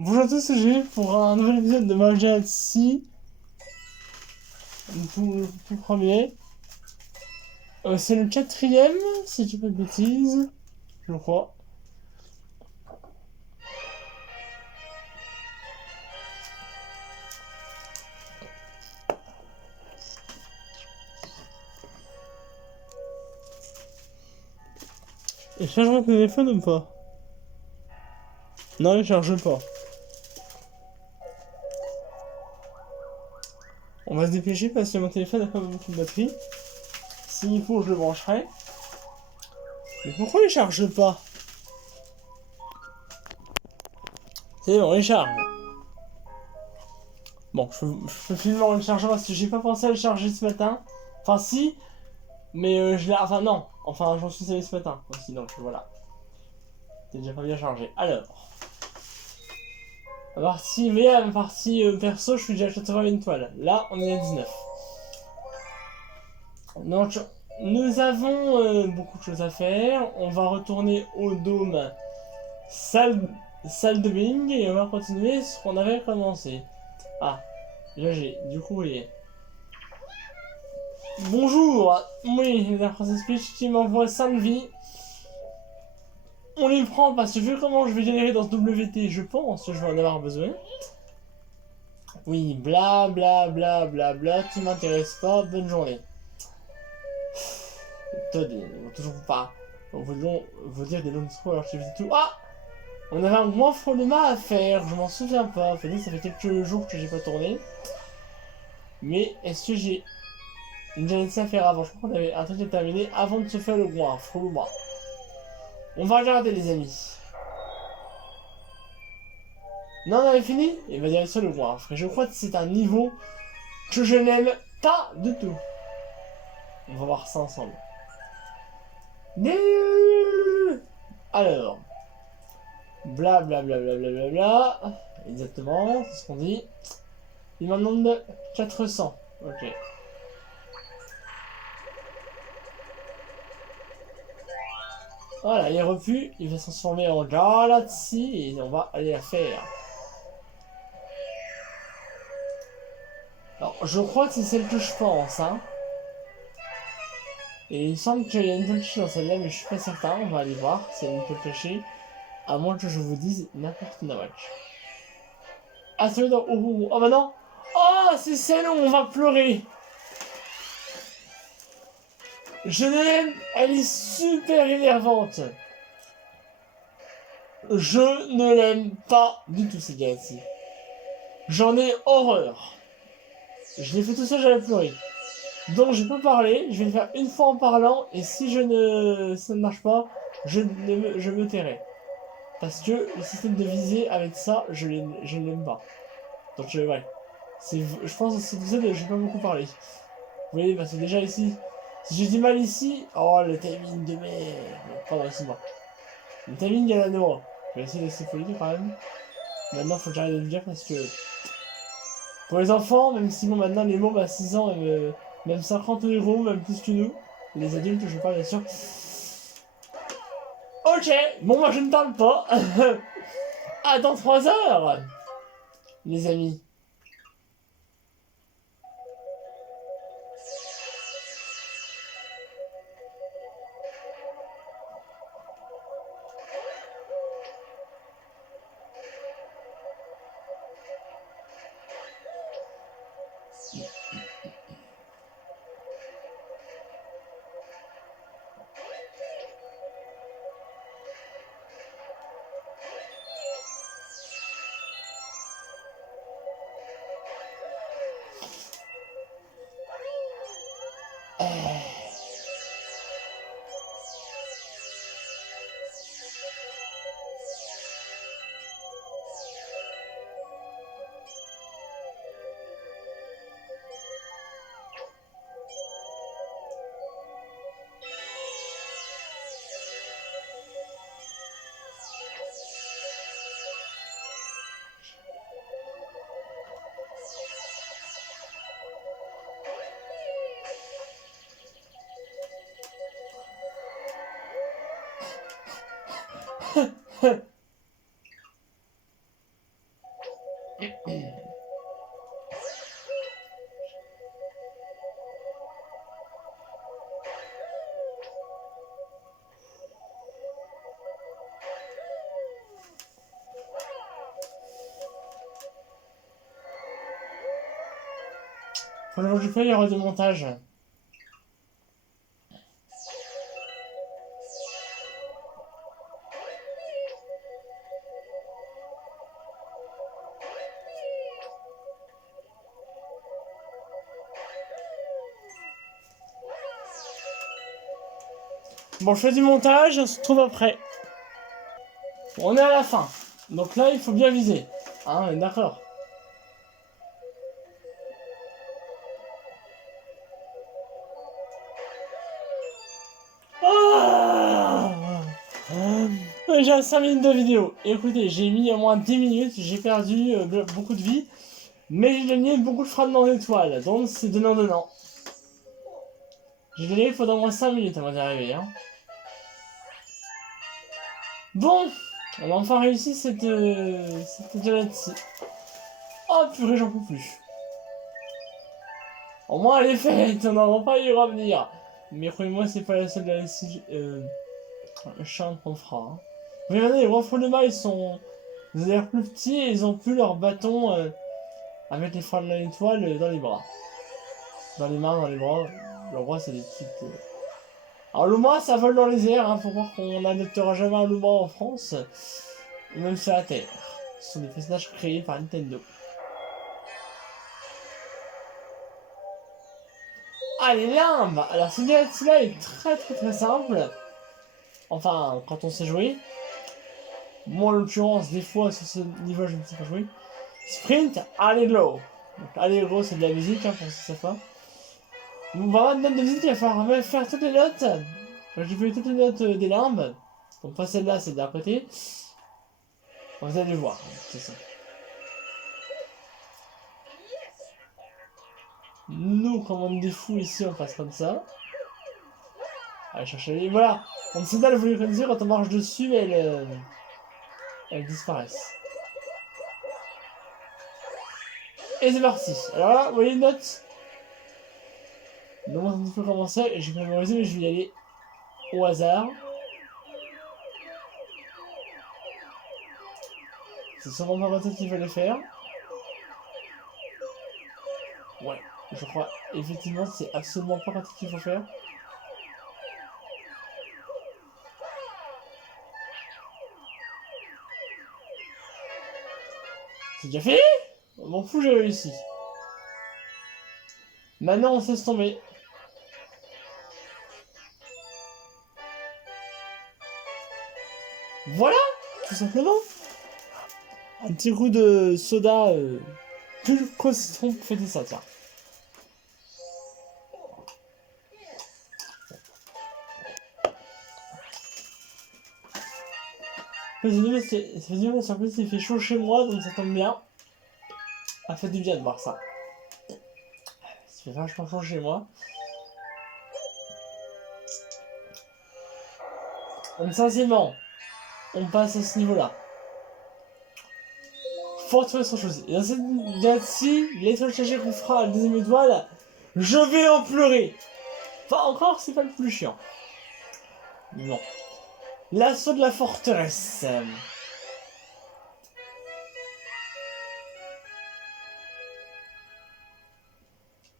Bonjour à tous, c'est G pour un nouvel épisode de Mario Galaxy. Tout premier. C'est le quatrième, si je dis pas de bêtises. Je crois. Il charge votre téléphone ou pas? Non, il charge pas. On va se dépêcher parce que mon téléphone n'a pas beaucoup de batterie. S'il faut, je le brancherai. Mais pourquoi il charge pas? C'est bon, il charge. Bon, je peux filmer en le chargeant parce que j'ai pas pensé à le charger ce matin. Enfin, si, mais je l'ai. Enfin, non. Enfin, j'en suis allé ce matin aussi, donc voilà. C'est déjà pas bien chargé. Alors. Partie VM, partie perso, je suis déjà à 80 étoiles. Là, on est à 19. Donc, nous avons beaucoup de choses à faire. On va retourner au dôme, salle de bing, et on va continuer ce qu'on avait commencé. Ah, là j'ai, du coup, oui. Bonjour, oui, la princesse Peach qui m'envoie 5 vies. On les prend parce que vu comment je vais générer dans ce WT, je pense que je vais en avoir besoin. Oui, bla bla bla bla bla, tu m'intéresses pas, bonne journée. Todd, ils vont toujours pas vous dire des longues trous alors que je fais tout. Ah, on avait un moins frôlement à faire, je m'en souviens pas. Ça fait quelques jours que j'ai pas tourné. Mais est-ce que j'ai une galaxie à faire avant? Je crois qu'on avait un truc à terminer avant de se faire le goin, frôlement. On va regarder les amis. Non, on avait fini? Et va direction le goin. Je crois que c'est un niveau que je n'aime pas du tout. On va voir ça ensemble. Alors, bla bla bla bla bla bla bla. Exactement, c'est ce qu'on dit. Il m'en demande 400. Ok. Voilà, il est repu. Il va se transformer en Galaxy et on va aller la faire. Alors, je crois que c'est celle que je pense, hein. Et il me semble qu'il y a une toile cachée dans celle-là, mais je suis pas certain. On va aller voir s'il y a une toile cachée. À moins que je vous dise n'importe quoi. Ah, celui dans. Oh, oh bah non! Oh, c'est celle où on va pleurer! Je l'aime! Elle est super énervante! Je ne l'aime pas du tout, cette galaxie. J'en ai horreur. Je l'ai fait tout seul, j'avais pleuré. Donc je peux parler, je vais le faire une fois en parlant, et si ça ne marche pas, je me tairai. Parce que le système de visée avec ça, je ne l'aime pas. Donc ouais. Je pense que c'est pour ça que je vais pas beaucoup parler. Vous voyez, parce que déjà ici, si j'ai du mal ici, oh le timing de merde. Pardon, excuse-moi. Le timing à la noix. Je vais essayer de laisser polir quand même. Maintenant, faut que j'arrête de le dire parce que pour les enfants, même si bon, maintenant les mômes à 6 ans, même 50 euros, même plus que nous, les adultes, je parle bien sûr. Ok, bon, moi je ne parle pas. À dans 3 heures, les amis. Faut que je récupère les erreurs de montage. Bon, je fais du montage, on se retrouve après. On est à la fin. Donc là, il faut bien viser. Hein, on est d'accord. J'ai 5 minutes de vidéo. Écoutez, j'ai mis au moins 10 minutes, j'ai perdu beaucoup de vie, mais j'ai gagné beaucoup de fragments d'étoiles, donc c'est donnant-donnant. J'ai gagné, il faudra au moins 5 minutes avant d'y arriver. Hein. Bon, on a enfin réussi cette galaxie. Oh purée, j'en peux plus. Au moins elle est faite, on n'en va pas y revenir. Mais croyez-moi, c'est pas la seule galaxie chiante qu'on fera. Hein. Mais regardez, les rois Frollema, ils sont... Ils ont l'air plus petits et ils ont plus leur bâton avec les fragments d'étoiles dans les bras. Dans les mains, dans les bras. Leurs bras, c'est des petites... Alors Luma, ça vole dans les airs, hein. Faut voir qu'on n'adoptera jamais un Luma en France. Ou même sur la Terre. Ce sont des personnages créés par Nintendo. Ah, les limbes! Alors, cette galaxie-là est très simple. Enfin, quand on sait jouer. Moi, en l'occurrence, des fois, sur ce niveau, je ne sais pas jouer. Sprint, Allegro. Donc, Allegro, c'est de la musique, hein, pour ceux qui savent pas. On va avoir une note de musique, il va falloir faire toutes les notes. J'ai fait toutes les notes des limbes. Donc, pas celle-là, c'est de l'à côté. Vous allez voir, c'est ça. Nous, comme on est des fous ici, on passe comme ça. Allez chercher les... Voilà. On sait pas, vous voulez dire, quand on marche dessus, elles disparaissent. Et c'est parti. Alors là, vous voyez une note. Donc on peut commencer, et je vais mémoriser, mais je vais y aller au hasard. C'est sûrement pas comme ça qu'il fallait faire. Ouais, je crois effectivement c'est absolument pas comme ça qu'il faut faire. C'est déjà fait. On m'en fout, j'ai réussi. Maintenant on cesse tomber. Voilà, tout simplement. Un petit coup de soda plus qu'au citron pour fêter ça, tiens. Ça fait du bien, surprise, il fait chaud chez moi, donc ça tombe bien. Ça fait du bien de voir ça. Ça fait vachement chaud chez moi. Donc sincèrement, on passe à ce niveau-là. Faut retrouver son chose. Et dans cette galaxie, l'étoile chargée qu'on fera à la deuxième étoile, je vais en pleurer. Enfin, encore, c'est pas le plus chiant. Non. L'assaut de la forteresse.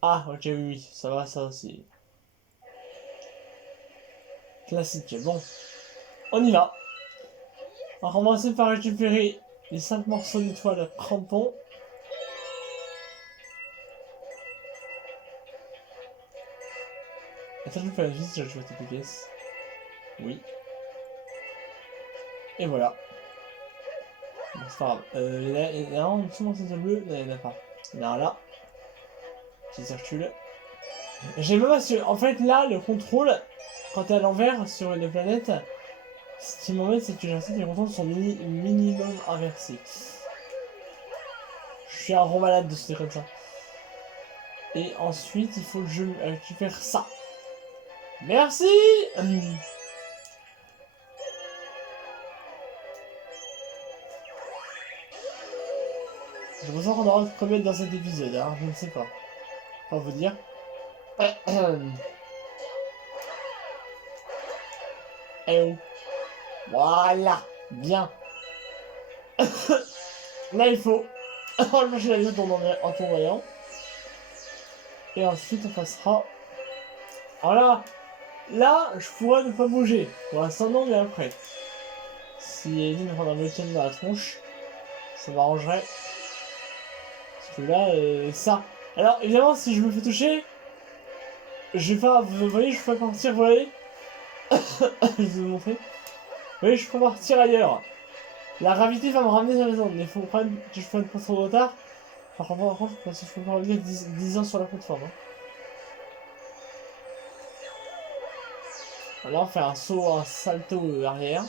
Ah, ok, oui, ça va, ça aussi. Classique, bon. On y va. On va commencer par récupérer les 5 morceaux d'étoiles crampons. Attends, je vais faire une visite, je vais tes pièces. Oui. Et voilà. Bon, c'est pas grave. Il y en a un en dessous dans cette bleue, il n'y en a pas. Il y en a un là. Petit circule. J'ai même assuré. En fait, là, le contrôle, quand t'es à l'envers sur une planète, ce qui m'embête, c'est que j'ai l'impression que les contrôles sont minimum inversés. Je suis un gros malade de ce truc comme ça. Et ensuite, il faut que je récupère ça. Merci. Je me sens qu'on aura combien dans cet épisode, hein, je ne sais pas. Pas vous dire. Eh oh. Voilà. Bien. Là, il faut enlever la viande en tournoyant. Et ensuite, on passera... Alors là, je pourrais ne pas bouger. Pour l'instant, non, mais après. Si Ellie me prend un métier dans la tronche, ça m'arrangerait. Parce que là, ça... Alors, évidemment, si je me fais toucher, je vais pas... Vous voyez, je peux partir, vous voyez. Je vais vous montrer. Vous voyez, je peux partir ailleurs. La gravité va me ramener sur la maison, mais il faut quand même que je prenne pas trop de retard. Par contre, parce que je peux pas revenir 10 ans sur la plateforme. Hein. Là, on fait un saut, un salto arrière.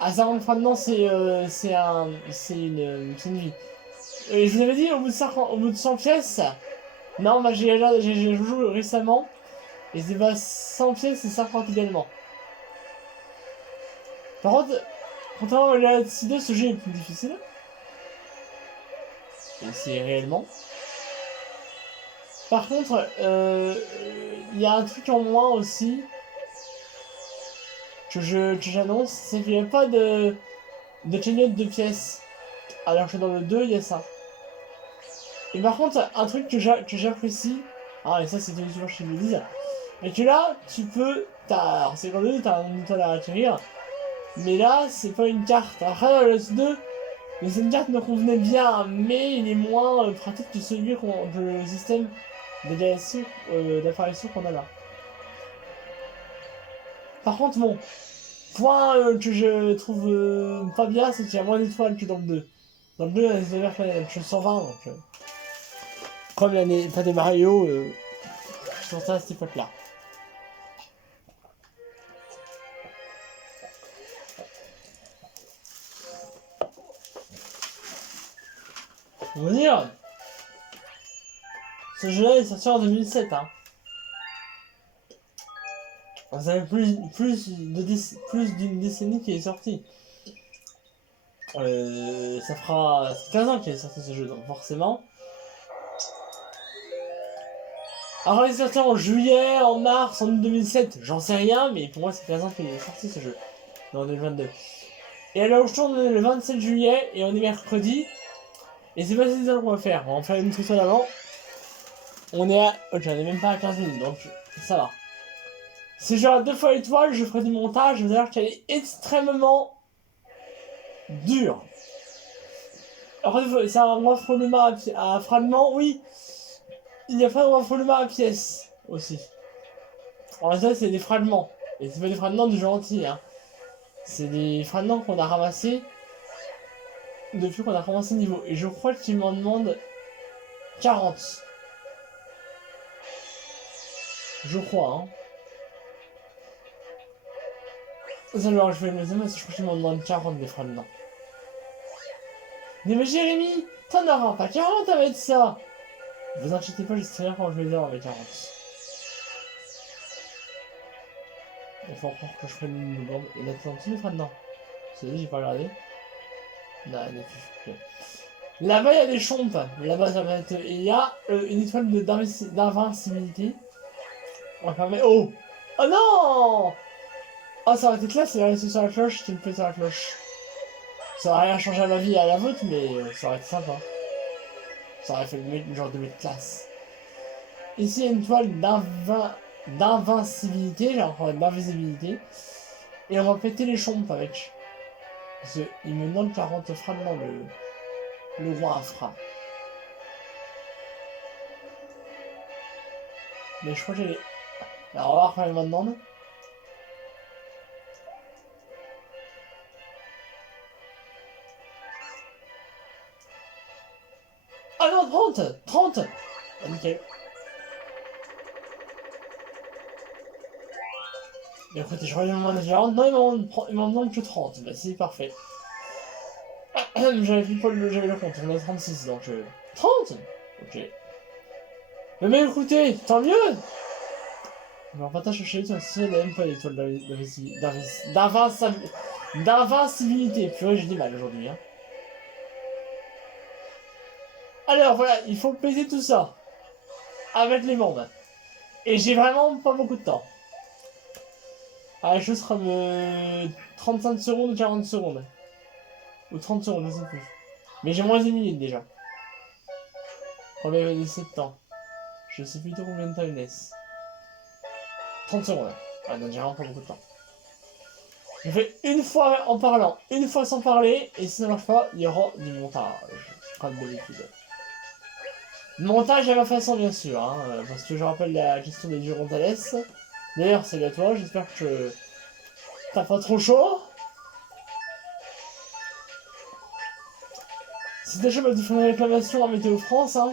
Ah, ça rentre maintenant, c'est une vie. Et je vous avais dit, au bout de 100 pièces. Non, bah j'ai joué récemment. Et c'est pas 100 pièces, c'est 50 également. Par contre, contrairement à la C2, ce jeu est plus difficile. Et c'est réellement. Par contre, il y a un truc en moins aussi que j'annonce, c'est qu'il n'y a pas de cagnotte de pièces. Alors que dans le 2, il y a ça. Et par contre, un truc que j'apprécie, ah et ça c'est toujours chez me disent, et que là, tu peux, c'est comme le 2, t'as une étoile à atterrir, mais là, c'est pas une carte. Après, dans le 2, cette carte me convenait bien, mais il est moins pratique que celui que le système de DLC, d'apparition qu'on a là. Par contre, bon, point que je trouve pas bien, c'est qu'il y a moins d'étoiles que dans le 2. Dans le 2, les étoiles planète, je 120, donc... comme l'année pas des Mario, je suis ça à cette époque-là. On va dire, ce jeu-là est sorti en 2007, hein. Ça fait plus d'une décennie qu'il est sorti. Ça fera 15 ans qu'il est sorti ce jeu, donc forcément. Alors il est sorti en juillet, en mars, en 2007, j'en sais rien, mais pour moi c'est 15 ans qu'il est sorti ce jeu, en 2022. Et alors je tourne le 27 juillet, et on est mercredi, et c'est pas ça qu'on va faire, on va faire une nutrition d'avant. On est à... Ok, on est même pas à 15 minutes, donc ça va. Si j'aurai 2 fois l'étoile, je ferai du montage, vous allez voir qu'elle est extrêmement dure. Alors c'est un morphologie à fragments, oui. Il n'y a pas de morphologie à pièces, aussi. En fait, c'est des fragments. Et c'est pas des fragments de gentils, hein. C'est des fragments qu'on a ramassés depuis qu'on a commencé le niveau. Et je crois qu'il m'en demande 40. Je crois, hein. Alors, je vais le mettre, je crois qu'il m'en demande 40 des fragments. Mais Jérémy, t'en auras pas 40 avec ça. Vous inquiétez pas, je sais rien quand je vais dire avec 40. Il faut encore que je prenne une bombe. Il y a tous les fragments. C'est dit, j'ai pas regardé. Non, il n'y a plus. Là-bas, il y a des chompes. Là-bas, ça va être... Il y a une étoile d'invincibilité. On va fermer... Oh! Oh non! Oh, ça aurait été classe, il a resté sur la cloche, c'était une petite sur la cloche. Ça aurait rien changé à ma vie et à la vôtre, mais ça aurait été sympa. Ça aurait fait le genre de mec classe. Ici, il y a une étoile d'invincibilité, genre d'invisibilité. Et on va péter les chompes avec. Parce qu'il me demande 40 fragments, le roi Afra. Mais je crois que j'ai... Alors, on va voir quand même maintenant. Ah non, 30 30. Ah, nickel. Mais écoutez, je crois qu'il m'en demande 40. Non, il m'en demande que 30. Bah, c'est parfait. J'avais le compte, on est à 36, donc... 30. Ok. Mais écoutez, tant mieux. Alors, partage chercher l'étoile, c'est même pas l'étoile d'invincibilité. Purée, j'ai du mal aujourd'hui. Hein. Alors voilà, il faut peser tout ça. Avec les bombes. Et j'ai vraiment pas beaucoup de temps. Ah, la chose sera 35 secondes ou 40 secondes. Ou 30 secondes, je sais plus. Mais j'ai moins d'une minute déjà. Combien de 7 temps. Je sais plutôt combien de temps il laisse. 30 secondes. Ah non, j'ai vraiment pas beaucoup de temps. Je fais une fois en parlant, une fois sans parler, et si ça marche pas, il y aura du montage. Comme d'habitude. Montage à ma façon, bien sûr, hein, parce que je rappelle la question des Durontales. D'ailleurs, salut à toi, j'espère que t'as pas trop chaud. Si t'as chaud, bah tu fais une réclamation à Météo France, hein.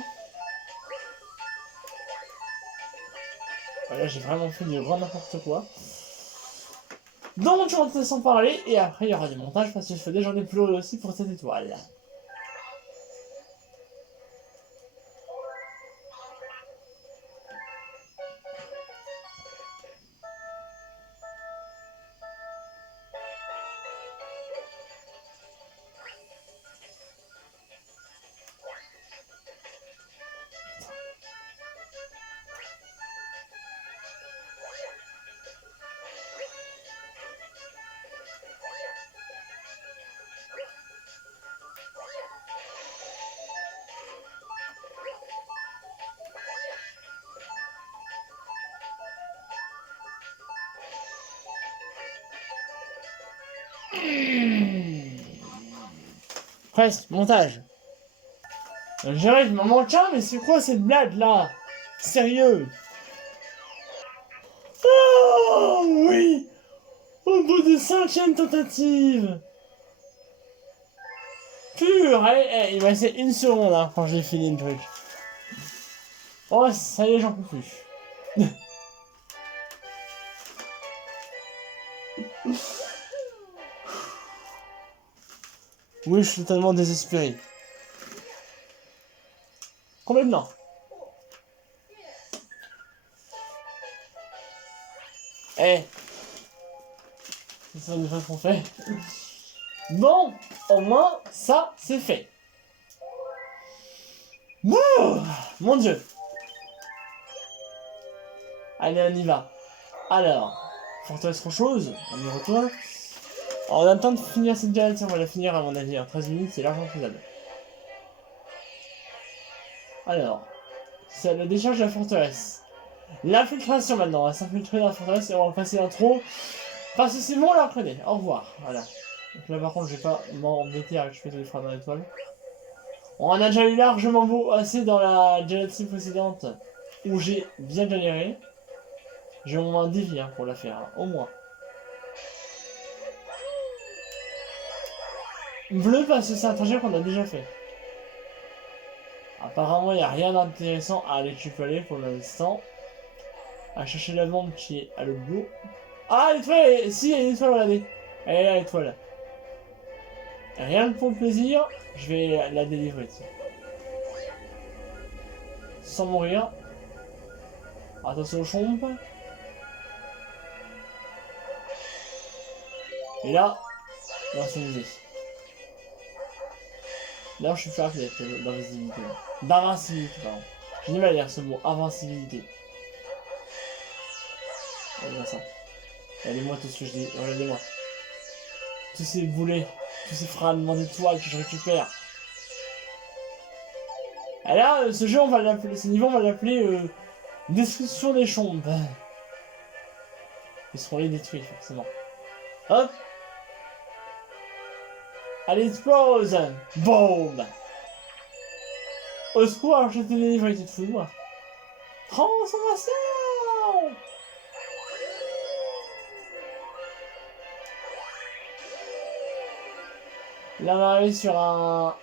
Voilà, j'ai vraiment fait du grand n'importe quoi. Donc, je rentre sans parler, et après, il y aura du montage, parce que je fais des journées pleureuses aussi pour cette étoile. Presque, montage. J'arrive, maman, tiens, mais c'est quoi cette blague là? Sérieux? Oh oui! Au bout de 5e tentative! Pur! Allez, il me restait une seconde hein, quand j'ai fini le truc. Oh, ça y est, j'en peux plus. Oui, je suis totalement désespéré. Complètement. Eh! C'est ça une fois qu'on fait. Bon, au moins, ça, c'est fait. Wouh! Mon dieu! Allez, on y va. Alors, forteresse rocheuse, on y retourne. Alors, on a le temps de finir cette galaxie, on va la finir à mon avis en 13 minutes, c'est largement faisable. Alors, c'est la décharge de la forteresse. L'infiltration maintenant, on va s'infiltrer dans la forteresse et on va passer l'intro. Parce que c'est bon, là, prenez. Au revoir. Voilà. Donc là, par contre, je vais pas m'embêter à récupérer les phrases dans l'étoile. On en a déjà eu largement beau assez dans la galaxie précédente où j'ai bien galéré. J'ai au moins un défi hein, pour la faire, hein, au moins. Bleu parce que c'est un trajet qu'on a déjà fait. Apparemment, il n'y a rien d'intéressant à aller récupérer pour l'instant. À chercher la bombe qui est à l'autre bout. Ah, l'étoile, si, il y a une étoile, regardez. Elle est là, l'étoile. Rien que pour le plaisir, je vais la délivrer. Tiens. Sans mourir. Attention au chomp. Et là, on va s'amuser. Là, je suis plus rapide avec l'invisibilité. D'invincibilité, pardon. J'ai du mal à dire ce mot, invincibilité. Regardez ça. Regardez-moi tout ce que je dis, regardez-moi. Tous ces boulets, tous ces fragments d'étoiles que je récupère. Et là, ce jeu, on va l'appeler, ce niveau, on va l'appeler Destruction des chombes. Ils seront les détruits, forcément. Hop! Allez, explose! Boum! Au secours, alors j'étais délivré, tu te fous de moi. Transformation! Là, on va arriver sur un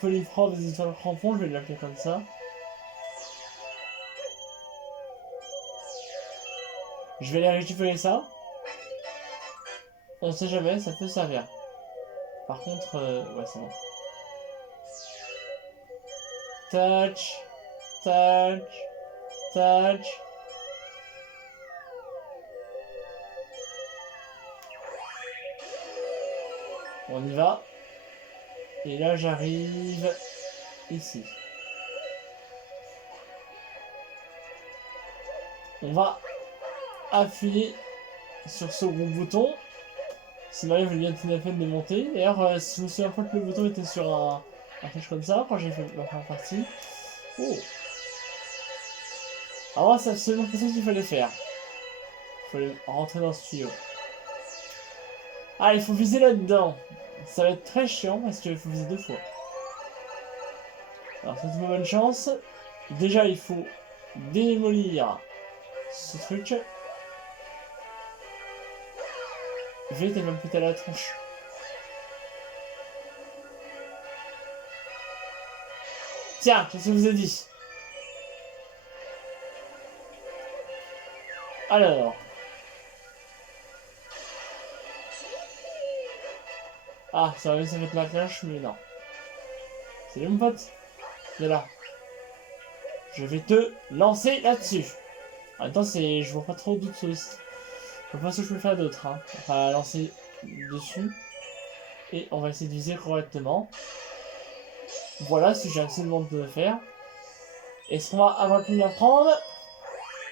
polyprop des étoiles crampons, je vais l'appeler comme ça. Je vais aller récupérer ça. On sait jamais, ça peut servir. Par contre, ouais, c'est bon. Touch, touch, touch. On y va. Et là, j'arrive ici. On va appuyer sur ce gros bouton. Ça m'arrive bien tout à fait de monter. D'ailleurs, si je me souviens pas que le bouton était sur un truc comme ça quand j'ai fait ma première partie. Oh. Alors c'est absolument pas ça qu'il fallait faire. Il fallait rentrer dans ce tuyau. Ah, il faut viser là-dedans. Ça va être très chiant parce qu'il faut viser 2 fois. Alors, c'est une bonne chance. Déjà, il faut démolir ce truc. Vite, elle va me péter à la tronche. Tiens, qu'est-ce que je vous ai dit? Alors. Ah, ça va ça fait la cloche, mais non. Salut mon pote. T'es là. Je vais te lancer là-dessus. En même temps, je vois pas trop d'autres choses. Je vois pas ce que je peux faire d'autre. Hein. On va lancer dessus. Et on va essayer de viser correctement. Voilà ce que j'ai absolument de faire. Et ce qu'on va avoir pu apprendre.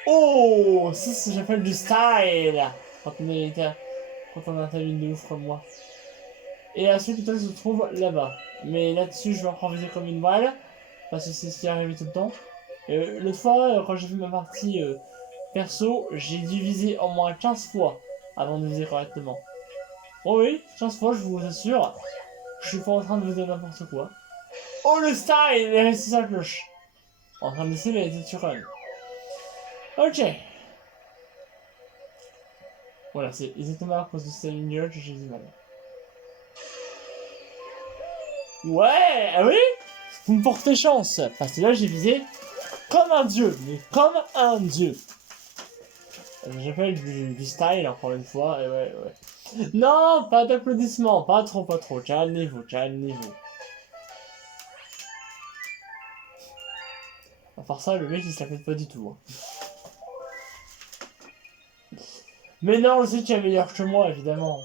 Oh, ça, c'est ce que j'appelle du style. Quand on a une de ouf comme moi. Et la suite, peut-être, se trouve là-bas. Mais là-dessus, je vais encore viser comme une balle. Parce que c'est ce qui est arrivé tout le temps. L'autre fois, quand j'ai fait ma partie perso, j'ai dû viser au moins 15 fois avant de viser correctement. Oh oui, 15 fois, je vous assure. Je suis pas en train de vous dire n'importe quoi. Oh le style, il est resté sa cloche. En train de laisser, mais il était sur quand même. Ok. Voilà, c'est exactement à cause de cette ligne que j'ai du mal. Ouais, ah oui. Vous me portez chance. Parce que là, j'ai visé comme un dieu. Mais comme un dieu. J'appelle du style, encore une fois. Et ouais, ouais. Non, pas d'applaudissements. Pas trop, pas trop. Calmez-vous, calmez-vous. À part ça, le mec, il se la fait pas du tout. Hein. Mais non, je sais qu'il est meilleur que moi, évidemment.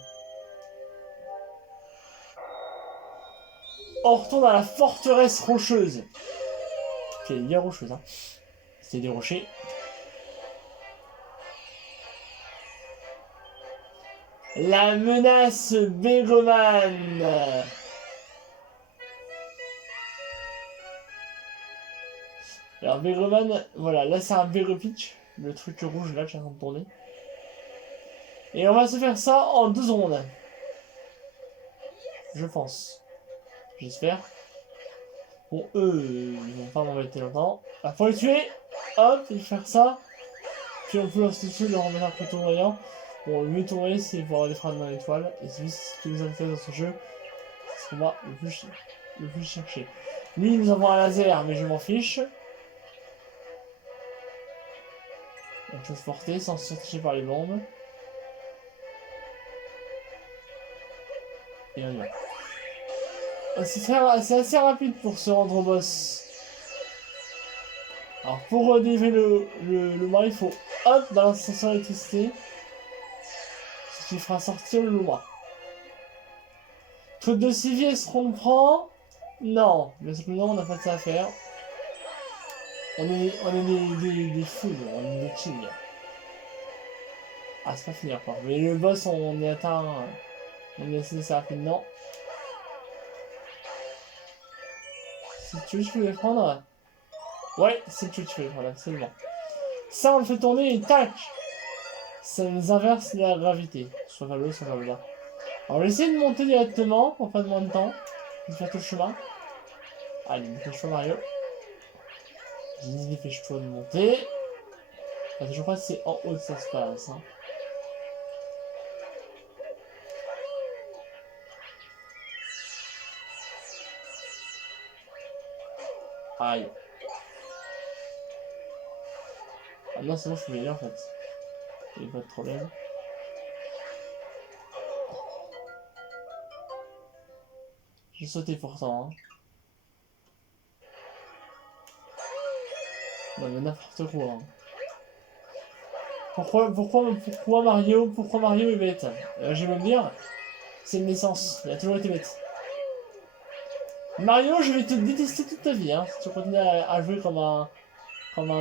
On retourne à la forteresse rocheuse. Qui est bien rocheuse, hein. C'est des rochers. La menace Bégoman. Alors Bégoman, voilà, là c'est un Bégopitch. Le truc rouge là, qui est en train de tourner. Et on va se faire ça en 2 secondes. Je pense. J'espère. Bon, eux, ils vont pas m'embêter longtemps. Ah, faut les tuer. Hop, et faire ça. Puis on peut instituer le remettre un peu tournoyant. Bon, le mieux tournoyer, c'est pour avoir des frappes dans l'étoile. Et c'est ce qui nous intéresse dans ce jeu. C'est ce qu'on va le plus chercher. Lui, nous avons un laser, mais je m'en fiche. On peut se porter sans se toucher par les bombes. Et on y va. C'est assez rapide pour se rendre au boss. Alors pour délivrer le mât, il faut hop balancer sur l'électricité. Ce qui fera sortir le loup. Truc de civier, est-ce qu'on le prend? Non, mais simplement on n'a pas de ça à faire. On est des foules, on est des kings. Ah, c'est pas finir quoi. Mais le boss, on est atteint. On est assez rapidement. Si tu veux, je peux les prendre. Ouais, si tu veux, je peux les prendre, absolument. Ça, on le fait tourner et tac! Ça nous inverse la gravité. Soit vers le haut, soit vers le bas. Alors, on va essayer de monter directement pour pas de moins de temps. De faire tout le chemin. Allez, dépêche-toi, Mario. J'ai dit dépêche-toi de monter. Parce que je crois que c'est en haut que ça se passe. Hein. Aïe. Ah non, c'est bon, je suis meilleur en fait. Il n'y a pas de problème. J'ai sauté pourtant. Hein. Non mais n'importe quoi. Hein. Pourquoi Mario est bête? J'aime bien dire, C'est une naissance, il a toujours été bête. Mario, je vais te détester toute ta vie, hein, si tu continues à jouer comme un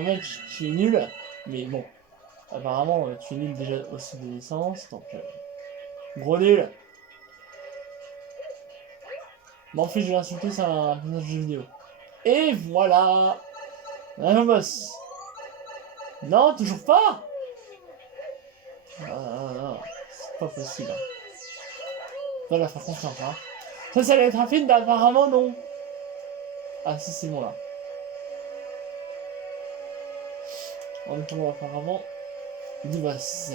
mec qui est nul. Mais bon, apparemment, tu es nul déjà aussi de naissance, donc gros nul. M'en fiche, je vais insulter, c'est un personnage de jeu vidéo. Et voilà, un boss. Non, toujours pas. C'est pas possible. Va la faire confiance, hein. Ça allait être rapide, apparemment non. Ah, si, c'est bon là. On est tombé apparemment du boss.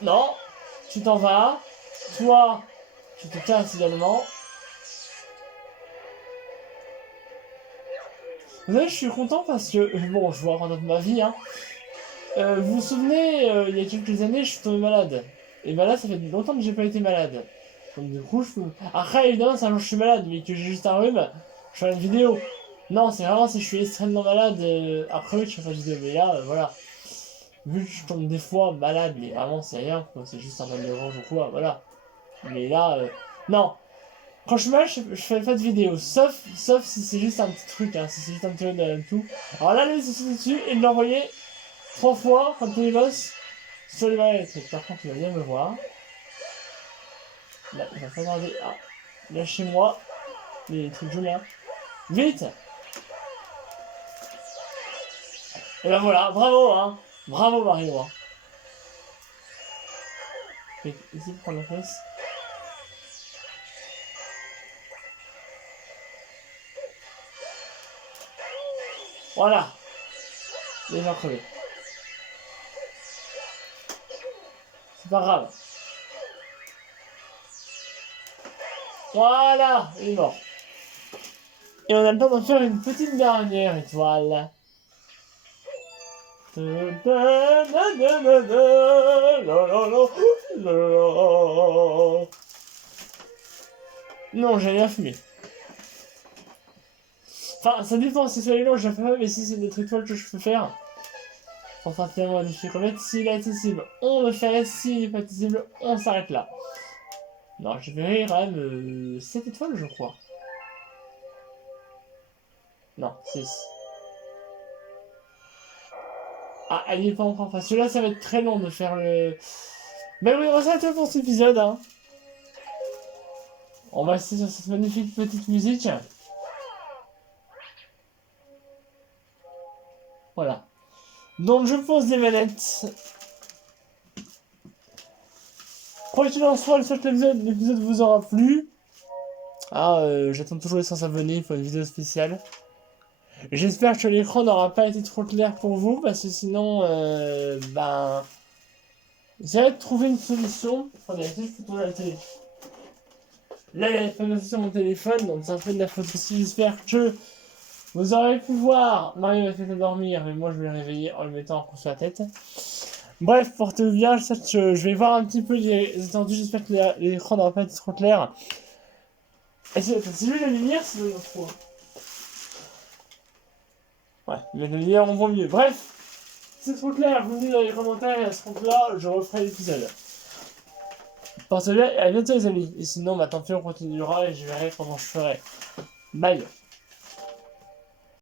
Non, tu t'en vas. Toi, tu te casses également. Vous savez, je suis content parce que, bon, je vous raconte ma vie, hein. Vous vous souvenez, il y a quelques années, je suis tombé malade. Et bah là, ça fait longtemps que j'ai pas été malade. Donc du coup, je peux... Après, évidemment, c'est un jour je suis malade, mais que j'ai juste un rhume, je fais une vidéo. Non, c'est vraiment si je suis extrêmement malade, après oui, je fais pas de vidéo. Mais là, voilà. Vu que je tombe des fois malade, mais vraiment, c'est rien, quoi. C'est juste un mal de ventre ou quoi, voilà. Mais là, non. Quand je suis malade, je fais pas de vidéo. Sauf si c'est juste un petit truc, hein. Si c'est juste un petit truc de tout. Alors là, lui, c'est dessus, et il l'a envoyé 3 fois, comme tous les boss, sur les barrières électriques. Par contre, il va bien me voir. Là, il va pas demander. Ah, lâchez-moi. Les trucs jaunes là. Vite. Et ben voilà, bravo, hein. Bravo, Mario. Hein. Je vais essayer de prendre la place. Voilà. Déjà crevé. C'est pas grave. Voilà, il est mort. Et on a le temps d'en faire une petite dernière étoile. Non, j'ai rien fumé. Enfin, ça dépend si c'est long, je la fais pas, mais si c'est des étoiles que je peux faire. Enfin, finalement, je fais commettre. S'il est accessible, on le fait. S'il n'est pas accessible, on s'arrête là. Non, je verrai quand même 7 étoiles, je crois. Non, 6. Ah, elle est pas encore parce que là, ça va être très long de faire le... Ben oui, on va s'arrêter pour cet épisode, hein. On va rester sur cette magnifique petite musique. Voilà. Donc, je pose des manettes. Quoi qu'il en soit, j'espère que l'épisode vous aura plu. Ah, j'attends toujours les 100 abonnés pour une vidéo spéciale. J'espère que l'écran n'aura pas été trop clair pour vous, parce que sinon, ben... J'essaierai de trouver une solution. Attendez, est-ce que je peux tourner la télé? Là, il y a pas de sur mon téléphone, donc ça fait de la photo aussi. J'espère que vous aurez pu voir. Mario va peut-être dormir, mais moi je vais le réveiller en le mettant en couche sur la tête. Bref, portez-vous bien, je vais voir un petit peu les étendues, j'espère que l'écran n'aura pas été trop clair. Et si je vais la lumière, c'est trop. Ouais, mais la lumière on voit mieux. Bref, si c'est trop clair, vous me dites dans les commentaires, et à ce compte-là, je referai l'épisode. Portez-vous bien et à bientôt les amis. Et sinon, bah tant pis, on continuera et je verrai comment je ferai. Bye.